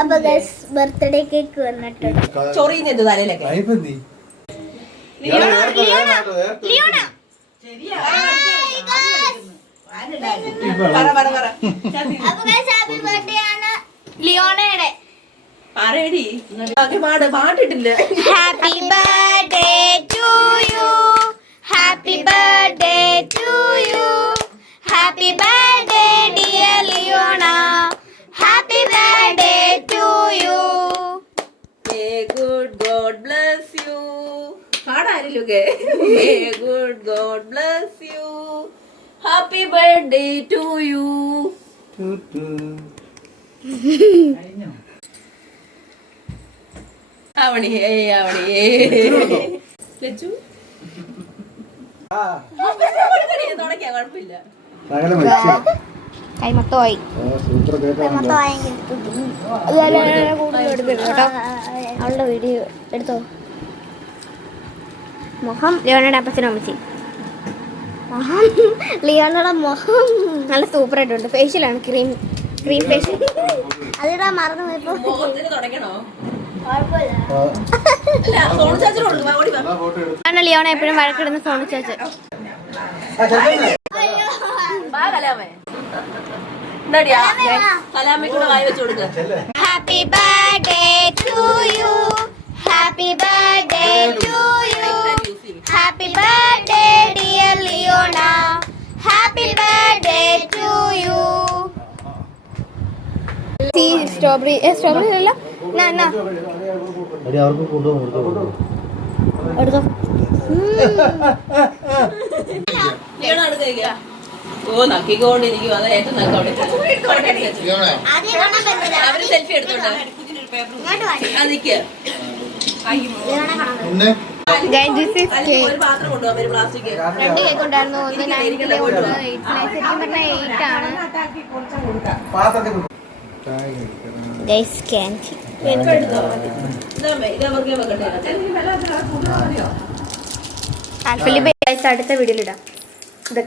അപ്പൊ birthday cake വന്നിട്ടുണ്ട്. ചൊറിയുന്നത് തലയിലൊക്കെ. ലിയോണയുടെ പാട്ടിട്ടില്ല. Happy birthday to you, happy birthday to you, happy birthday dear Leona, happy birthday to you. May good God bless you. പാടാരില്ലൊക്കെ. May good God bless you. Happy birthday to you. അവണിയേ വെച്ചു തുടങ്ങിയ കുഴപ്പമില്ല. കൈമത്തമായി കേട്ടോ. അവളുടെ വീഡിയോ എടുത്തോ. മുഖം ലിയോണയുടെ അപ്പച്ചനും അമ്മച്ചി. മുഖം ലിയോണയുടെ മുഖം നല്ല സൂപ്പറായിട്ടുണ്ട്. ഫേഷ്യലാണ്, ക്രീം ഫേഷ്യൽ. അതിടാ മറന്നു പോയപ്പോ ലിയോണ എപ്പോഴും വഴക്കിടുന്ന സോണു ചേച്ചി. Happy birthday to you, happy birthday to you, happy birthday dear Leona, happy birthday to you. Strawberry അല്ല എടുത്തോ. ഓ നക്കിക്കൊണ്ടിരിക്കും. അത് ഏറ്റവും അവര് സെൽഫി എടുത്തോണ്ട് ഒരു പാത്രം കൊണ്ടുപോകാൻ പ്ലാസ്റ്റിക്. രണ്ട് കേക്ക് ഉണ്ടായിരുന്നു. ഒന്ന് 9 ഒന്ന് 8. ശരിക്കും പറഞ്ഞാൽ 8 ആണ്. അടുത്ത വീഡിയോയിലിടാം ഇതൊക്കെ.